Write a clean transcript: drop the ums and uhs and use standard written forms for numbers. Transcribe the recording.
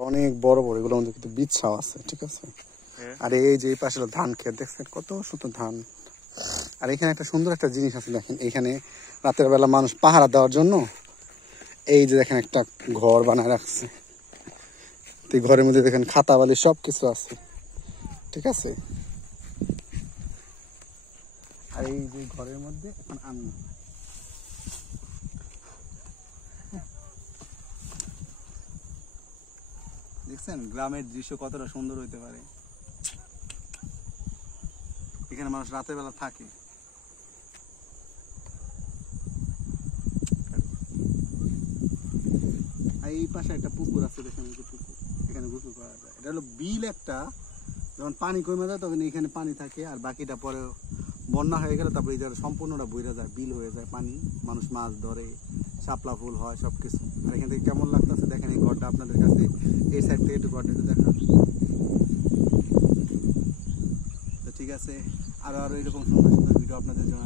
অনেক বড় বড়, এগুলোর মধ্যে কিন্তু বীজ ছাও আছে, ঠিক আছে। আর এই যে এই পাশে ধান ক্ষেত দেখছেন, কত সুন্দর ধান। আর এখানে একটা সুন্দর একটা জিনিস আছে দেখেন, এইখানে রাতের বেলা মানুষ পাহারা দেওয়ার জন্য এই যে দেখেন একটা ঘর বানায় রাখছে। এই ঘরের মধ্যে দেখেন খাতা বালি সব কিছু আছে, ঠিক আছে। আর এই যে ঘরের মধ্যে এখন আমি দেখছেন গ্রামের দৃশ্য কতটা সুন্দর হইতে পারে। এখানে মানুষ রাতের বেলা থাকে। আর এই পাশে একটা পুকুর আছে দেখেন, পুকুর, এখানে গোসল করা যায়। এটা হলো বিল একটা, যখন পানি কমে যায় তখন এখানে পানি থাকে, আর বাকিটা পরে বন্যা হয়ে গেলে তারপরে এই জায়গাটা সম্পূর্ণটা বইরা যায়, বিল হয়ে যায় পানি, মানুষ মাছ ধরে, শাপলা ফুল হয় সব কিছু। আর এখান থেকে কেমন লাগতেছে দেখেন এই ঘরটা আপনাদের কাছে, এই সাইড থেকে একটু ঘরটা একটু দেখান। তো ঠিক আছে, আরো এরকম সুন্দর সুন্দর ভিডিও আপনাদের জন্য